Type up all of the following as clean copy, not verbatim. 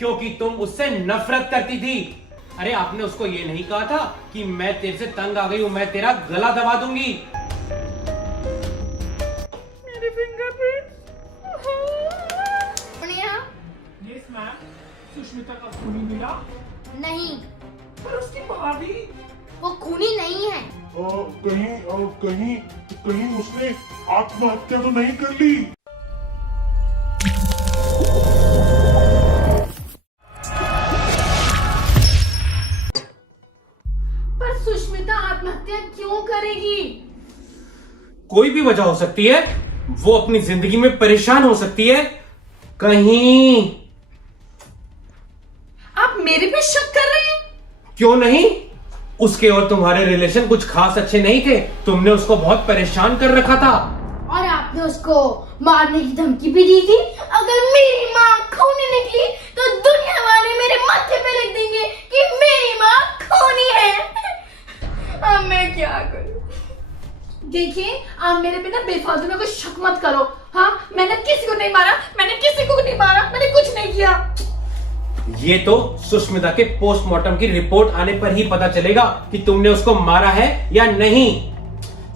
क्योंकि तुम उससे नफरत करती थी। अरे आपने उसको ये नहीं कहा था कि मैं तेरे से तंग आ गई हूं, मैं तेरा गला दबा दूंगी। मेरी फिंगरप्रिंट। यस मैम, सुष्मिता का खूनी मिला। नहीं, पर उसकी भाभी। वो खूनी नहीं है। कहीं कहीं उसने आत्महत्या तो नहीं कर ली? पर सुष्मिता आत्महत्या क्यों करेगी? कोई भी वजह हो सकती है, वो अपनी जिंदगी में परेशान हो सकती है। कहीं आप मेरे पे शक कर रहे हैं? क्यों नहीं, उसके और तुम्हारे रिलेशन कुछ खास अच्छे नहीं थे। तुमने उसको बहुत परेशान कर रखा था। और आपने उसको मारने की धमकी भी दी थी। अगर मेरी माँ खूनी निकली तो दुनिया वाले मेरे माथे पे लिख देंगे कि मेरी माँ खूनी है। अब मैं क्या करूं? देखिए, आप मेरे पे ना बेफालतू में कोई शक मत करो। हाँ, मैंने किसी को नहीं मारा, मैंने कुछ नहीं किया। ये तो सुष्मिता के पोस्टमार्टम की रिपोर्ट आने पर ही पता चलेगा कि तुमने उसको मारा है या नहीं।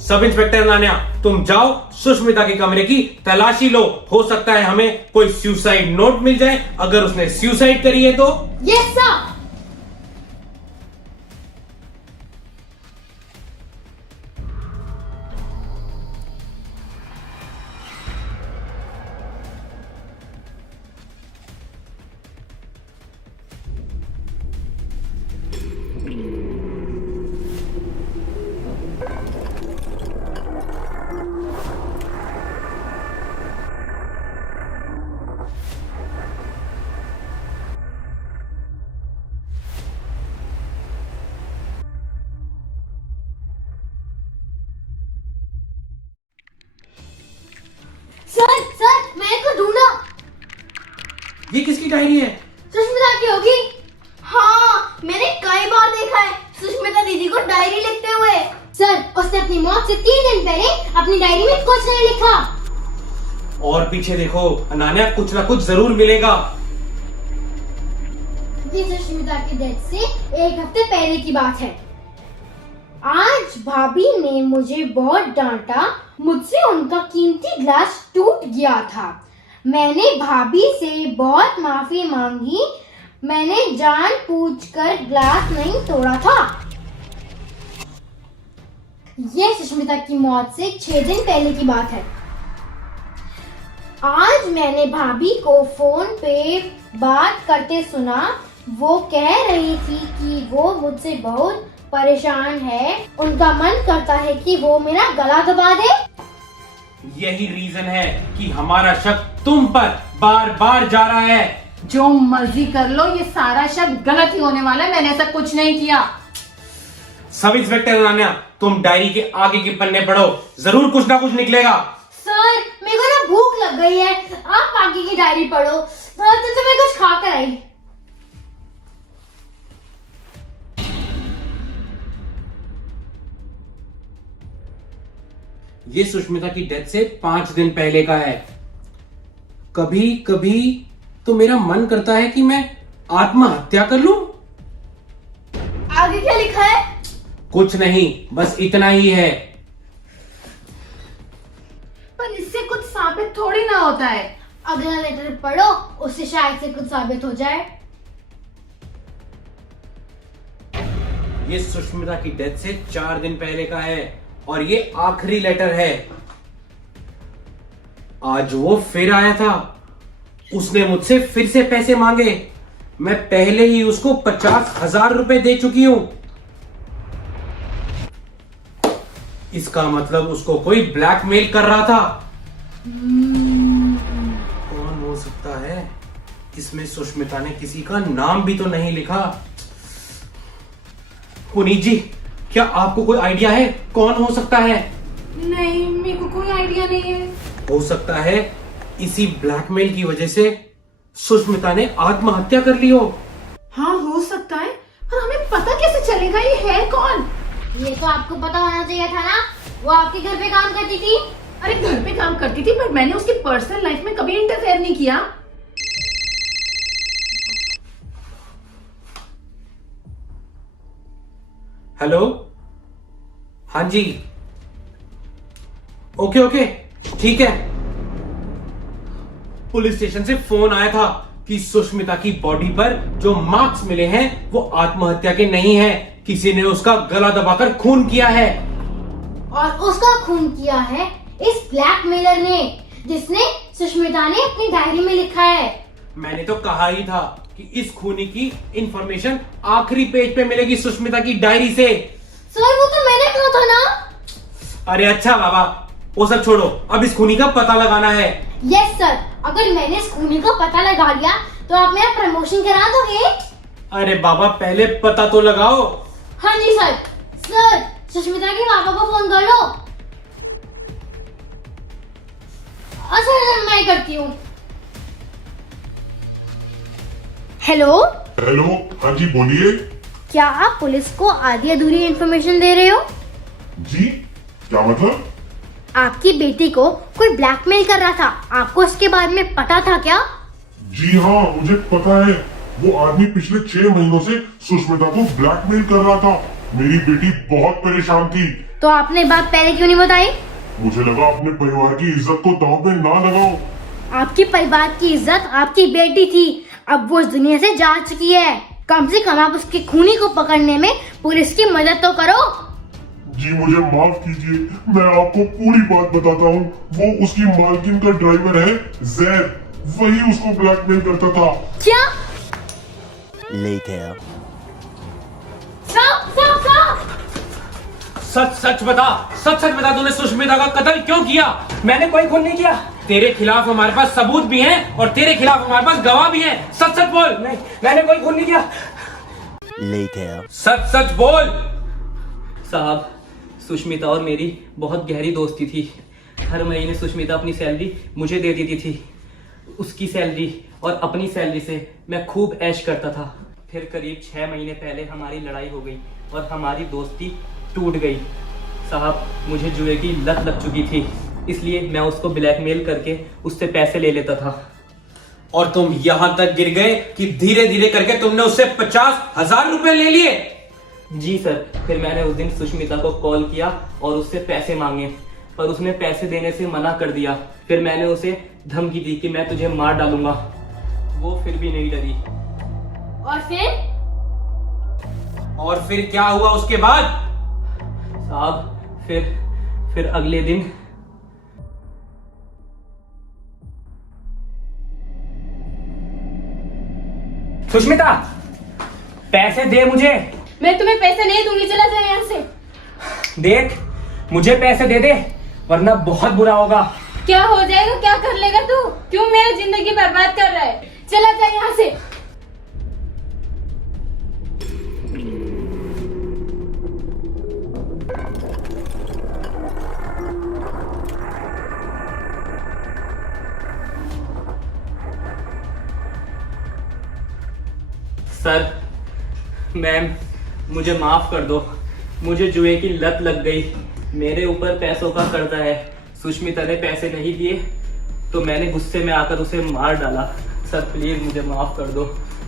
सब इंस्पेक्टर अनान्या, तुम जाओ सुष्मिता के कमरे की तलाशी लो। हो सकता है हमें कोई सुसाइड नोट मिल जाए। अगर उसने सुसाइड करी है तो। Yes sir. सर, मैं इसको ढूंढा। ये किसकी डायरी है? सुष्मिता की होगी। हाँ, मैंने कई बार देखा है सुष्मिता दीदी को डायरी लिखते हुए। सर, उसने अपनी मौत से 3 दिन पहले अपनी डायरी में कुछ नहीं लिखा। और पीछे देखो अनान्या, कुछ ना कुछ जरूर मिलेगा। ये सुष्मिता की डेथ से 1 हफ्ते पहले की बात है। आज भाभी ने मुझे बहुत डांटा। मुझसे उनका कीमती ग्लास टूट गया था। मैंने भाभी से बहुत माफी मांगी। मैंने जानबूझकर ग्लास नहीं तोड़ा था। यह सुष्मिता की मौत से 6 दिन पहले की बात है। आज मैंने भाभी को फोन पे बात करते सुना। वो कह रही थी कि वो मुझसे बहुत परेशान है। उनका मन करता है कि वो मेरा गला दबा दे। यही रीजन है कि हमारा शक तुम पर बार बार जा रहा है। जो मर्जी कर लो, ये सारा शक गलत ही होने वाला है। मैंने ऐसा कुछ नहीं किया। सब इंस्पेक्टर अनान्या, तुम डायरी के आगे के पन्ने पढ़ो, जरूर कुछ ना कुछ निकलेगा। सर, मेरे को ना भूख लग गई है। आप आगे की डायरी पढ़ो। तो मैं कुछ खा कर आई। ये सुष्मिता की डेथ से 5 दिन पहले का है। कभी कभी तो मेरा मन करता है कि मैं आत्महत्या कर लूं। आगे क्या लिखा है? कुछ नहीं, बस इतना ही है। पर इससे कुछ साबित थोड़ी ना होता है। अगला लेटर पढ़ो, उससे शायद से कुछ साबित हो जाए। ये सुष्मिता की डेथ से 4 दिन पहले का है और ये आखिरी लेटर है। आज वो फिर आया था। उसने मुझसे फिर से पैसे मांगे। मैं पहले ही उसको 50,000 रुपए दे चुकी हूं। इसका मतलब उसको कोई ब्लैकमेल कर रहा था। कौन हो सकता है? इसमें सुष्मिता ने किसी का नाम भी तो नहीं लिखा। पुनीत जी, क्या आपको कोई आइडिया है कौन हो सकता है? नहीं, मेरे को कोई आइडिया नहीं है। हो सकता है इसी ब्लैकमेल की वजह से सुष्मिता ने आत्महत्या कर ली हो। हाँ, हो सकता है, पर हमें पता कैसे चलेगा ये है कौन? ये तो आपको पता होना चाहिए था ना। वो आपके घर पे काम करती थी। अरे घर पे काम करती थी, पर मैंने उसकी पर्सनल लाइफ में कभी इंटरफेयर नहीं किया। हेलो, हाँ जी, ओके ओके, ठीक है। पुलिस स्टेशन से फोन आया था कि सुष्मिता की बॉडी पर जो मार्क्स मिले हैं वो आत्महत्या के नहीं है, किसी ने उसका गला दबाकर खून किया है। और उसका खून किया है इस ब्लैकमेलर ने, जिसने सुष्मिता ने अपनी डायरी में लिखा है। मैंने तो कहा ही था कि इस खूनी की इंफॉर्मेशन आखिरी पेज पे मिलेगी सुष्मिता की डायरी से। सर वो तो मैंने कहा था ना। अरे अच्छा बाबा, वो सब छोड़ो, अब इस खूनी का पता लगाना है। यस सर, अगर मैंने इस खूनी का पता लगा लिया तो आप मेरा प्रमोशन करा दोगे? अरे बाबा, पहले पता तो लगाओ। हाँ जी सर। सर, सुष्मिता के पापा को फोन कर लो। सर मैं करती हूँ। हेलो, हेलो, हाँ जी बोलिए। क्या आप पुलिस को आधी अधूरी इंफॉर्मेशन दे रहे हो? जी, क्या मतलब? आपकी बेटी को कोई ब्लैकमेल कर रहा था, आपको इसके बारे में पता था क्या? जी हाँ, मुझे पता है। वो आदमी पिछले 6 महीनों से सुष्मिता को ब्लैकमेल कर रहा था। मेरी बेटी बहुत परेशान थी। तो आपने बात पहले क्यों नहीं बताई? मुझे लगा अपने परिवार की इज्जत को दांव पे ना लगाओ। आपकी परिवार की इज्जत आपकी बेटी थी, अब वो इस दुनिया से जा चुकी है। कम से कम आप उसके खूनी को पकड़ने में पुलिस की मदद तो करो। जी मुझे माफ कीजिए, मैं आपको पूरी बात बताता हूँ। वो उसकी मालकिन का ड्राइवर है जैद, वही उसको ब्लैकमेल करता था। क्या? Later. Stop stop stop! सच सच बता, सच सच बता, तूने सुष्मिता का कत्ल क्यों किया? मैंने कोई खून नहीं किया। तेरे खिलाफ हमारे पास सबूत भी हैं और तेरे खिलाफ हमारे पास गवाह भी हैं। सच सच बोल। नहीं, मैंने कोई खून नहीं किया। Later. सच सच बोल। साहब, सुष्मिता और मेरी बहुत गहरी दोस्ती थी। हर महीने सुष्मिता अपनी सैलरी मुझे दे देती थी। उसकी सैलरी और अपनी सैलरी से मैं खूब ऐश करता था। फिर करीब 6 महीने पहले हमारी लड़ाई हो गई और हमारी दोस्ती टूट गई। साहब, मुझे जुए की लत लग चुकी थी, इसलिए मैं उसको ब्लैकमेल करके उससे पैसे ले लेता था। और तुम यहां तक गिर गए कि धीरे धीरे करके तुमने उससे 50,000 रुपए ले लिए। जी सर, फिर मैंने उस दिन सुष्मिता को कॉल किया और उससे पैसे मांगे, पर उसने पैसे देने से मना कर दिया। फिर मैंने उसे धमकी दी कि मैं तुझे मार डालूंगा। वो फिर भी नहीं डरी। और फिर क्या हुआ उसके बाद? साहब, फिर अगले दिन सुष्मिता, पैसे दे मुझे। मैं तुम्हें पैसे नहीं दूंगी, चला जाए यहाँ से। देख, मुझे पैसे दे दे वरना बहुत बुरा होगा। क्या हो जाएगा, क्या कर लेगा तू? क्यों मेरी जिंदगी बर्बाद कर रहा है? चला जाए यहाँ से। सर, मैम, मुझे माफ कर दो। मुझे जुए की लत लग गई। मेरे ऊपर पैसों का कर्जा है। सुष्मिता ने पैसे नहीं दिए तो मैंने गुस्से में आकर उसे मार डाला। सर प्लीज मुझे माफ कर दो।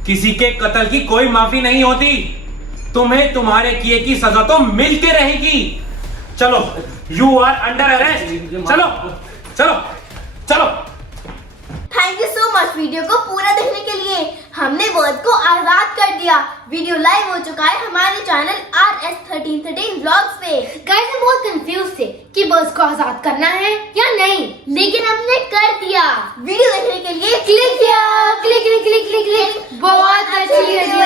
किसी के कत्ल की कोई माफी नहीं होती। तुम्हें तुम्हारे किए की सजा तो मिलती रहेगी। चलो, यू आर अंडर अरेस्ट। चलो चलो चलो। Thank you so much video को पूरा देखने के लिए। हमने वर्ल्ड को आजाद कर दिया। वीडियो लाइव हो चुका है हमारे चैनल RS1313 व्लॉग्स पे। गाइस हम बहुत कंफ्यूज थे कि बर्ड्स को आजाद करना है या नहीं, लेकिन हमने कर दिया। वीडियो देखने के लिए क्लिक किया, click click click click click. बहुत अच्छी वीडियो